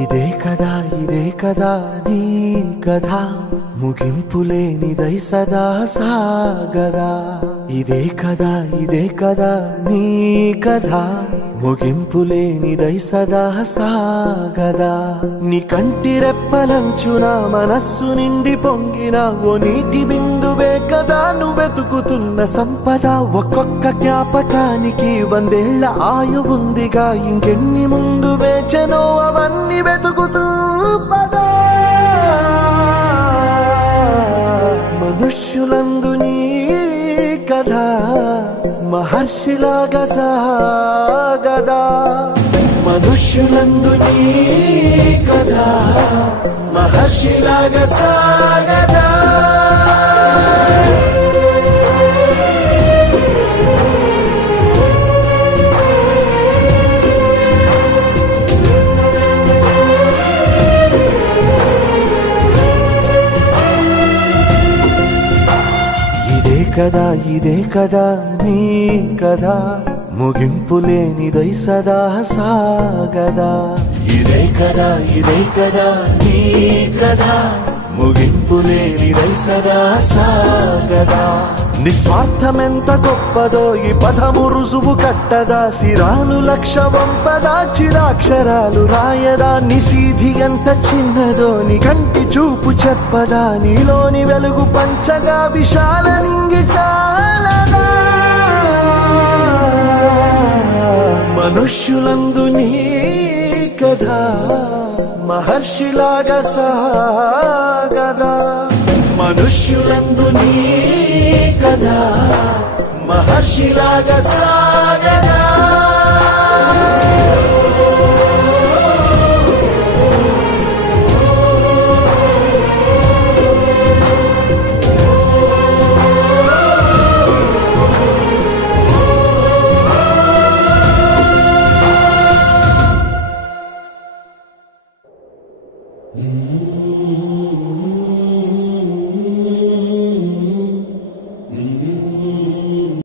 ఇదే కదా నీ కథ ముగింపులేనిదై సదా సాగదా ఇదే కదా నీ కథ ముగింపులేనిదై సదా సాగదా నీ కంటి రెప్పలంచున మనస్సు నిండి పొంగిన ఓ నీటి బిందువే కదా నువ్వెతుకుతున్న సంపద ఒక్కొక్క జ్ఞాపకానికి 100 ఏళ్ల ఆయువుందిగా ఇంకెన్ని ముందు వేచనో అవన్నీ వెతుకుతూ పదా మనుష్యులందు నీ కథ మహర్షిలాగా సాగదా మనుష్యులందు నీ కథ మహర్షిలాగా సాగదా ఇదే కదా నీ కథ ముగింపులేనిదై సదా సాగదా ఇదే కదా నీ కథ ముగింపులేనిదై సదా సాగదా నిస్వార్థమెంత గొప్పదో ఈ పదము రుజువు కట్టదా సిరాలు లక్ష వంపదా చిరాక్షరాలు రాయదా నిశీధి ఎంత చిన్నదో నీ కంటి చూపు చెప్పదా నీలోని వెలుగు పంచగా విశాల నింగి చాలదా మనుష్యులందు నీ కథ మహర్షిలాగా సాగదా మనుష్యులందు నీ కథ మహర్షిలాగా సాగదా